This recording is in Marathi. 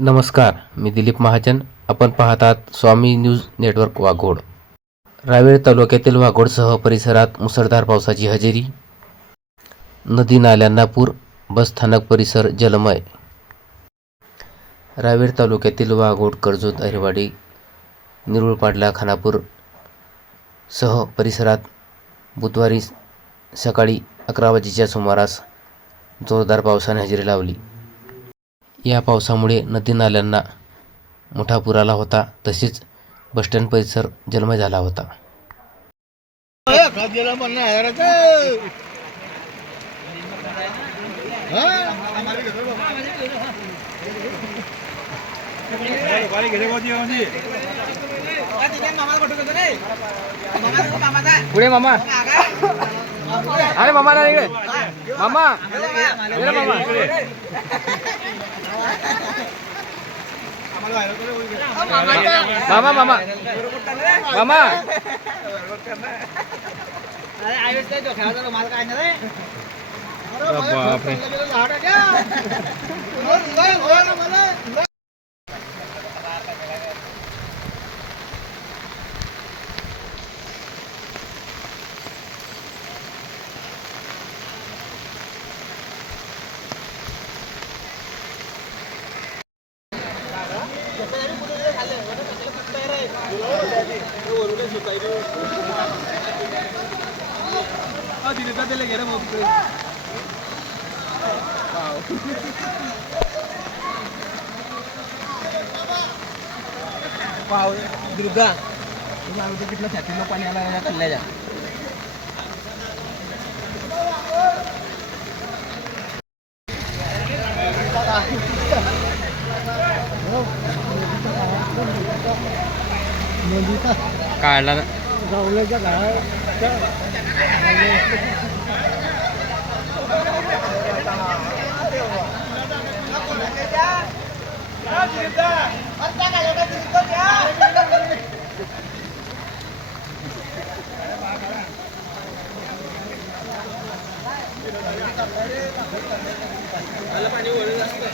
नमस्कार, मी दिलीप महाजन. आपण पाहतात स्वामी न्यूज नेटवर्क वाघोड. रावेर तालुक्यातील वाघोडसह परिसरात मुसळधार पावसाची हजेरी. नदी नाल्यांना पूर, बसस्थानक परिसर जलमय. रावेर तालुक्यातील वाघोड, कर्जत, अहिरवाडी, निरुळपाडला, खानापूर सह परिसरात बुधवारी सकाळी 11 वाजेच्या सुमारास जोरदार पावसाने हजेरी लावली. या पावसामुळे नदी नाल्यांना मोठा पूर आला होता. तसेच बसस्टँड परिसर जलमय झाला होता. पुढे मामा, अरे मामा नाही गे मामा, मामा मामा मामा मामा बापरे. दुर्गा तुम्ही कितलं छातीला पाणी आला खाल्ल्या काढला ना पाणी वळलं असतं.